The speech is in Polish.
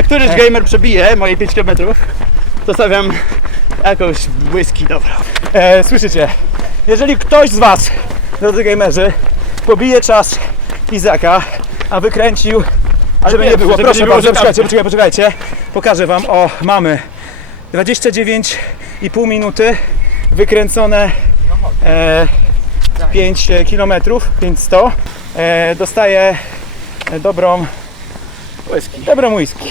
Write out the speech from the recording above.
Jak któryś gamer przebije moje 5 km, to stawiam jakąś whisky dobrą. E, słyszycie? Jeżeli ktoś z Was, drodzy gamerzy, pobije czas Izaka, a wykręcił, żeby wiem, nie było, żeby proszę nie było, bardzo, że poczekajcie, poczekajcie, poczekajcie. Pokażę Wam, o, mamy 29,5 minuty, wykręcone e, 5 km, 500. E, dostaję dobrą, Whisky. dobrą whisky.